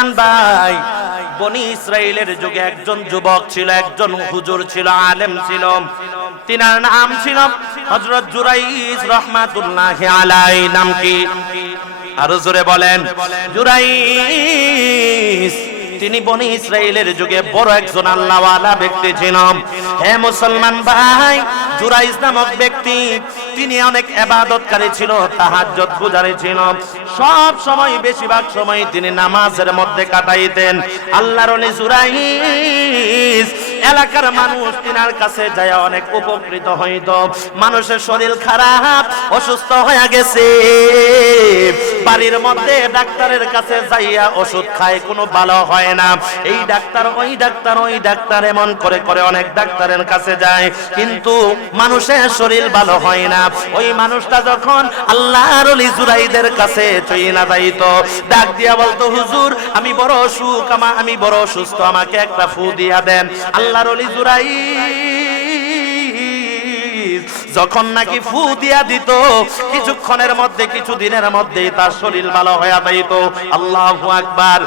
মুসলমান ভাই, বনি ইসরাইলের যুগে একজন যুবক ছিল, একজন হুজুর ছিল, আলেম ছিল। তিনার নাম ছিল হযরত জুরাইজ রাহমাতুল্লাহি আলাইহি। নাম কি? আরো জোরে বলেন। জুরাইজ। তিনি বনি ইসরাইলের যুগে বড় একজন আল্লাহওয়ালা ব্যক্তি ছিলেন। হে মুসলমান ভাই, জুরাইজ নামক ব্যক্তি তিনি অনেক ইবাদতকারী ছিল, তাহাজ্জুদ গুজারি ছিল। সব সময়, বেশিরভাগ সময় তিনি নামাজের মধ্যে কাটাইতেন। আল্লাহর ওলি জুরাইজ এলাকার মানুষ তিনার কাছে যায় অনেক উপকৃত হইত। মানুষের শরীর খারাপ, অসুস্থ হয়ে গেছে, বাড়ির মধ্যে ডাক্তারের কাছে যাইয়া ওষুধ খায়, কোনো ভালো হয় না। এই ডাক্তার ওই ডাক্তার, ওই ডাক্তার, এমন করে করে অনেক ডাক্তারের কাছে যায়, কিন্তু মানুষের শরীর ভালো হয় না। ওই মানুষটা যখন আল্লাহর ওলি জুরাইদের কাছে চইলা যাইত, ডাক দিয়া বলতো, হুজুর আমি বড় অসুখ, আমি বড় অসুস্থ, আমাকে একটা ফু দিয়া দেন। আল্লাহর ওলি জুরাইদ যখন নাকি ফু দিয়া দিত, কিছুক্ষণের মধ্যে, কিছু দিনের মধ্যেই তার শরীর ভালো হয়ে যাইত। আল্লাহু আকবার।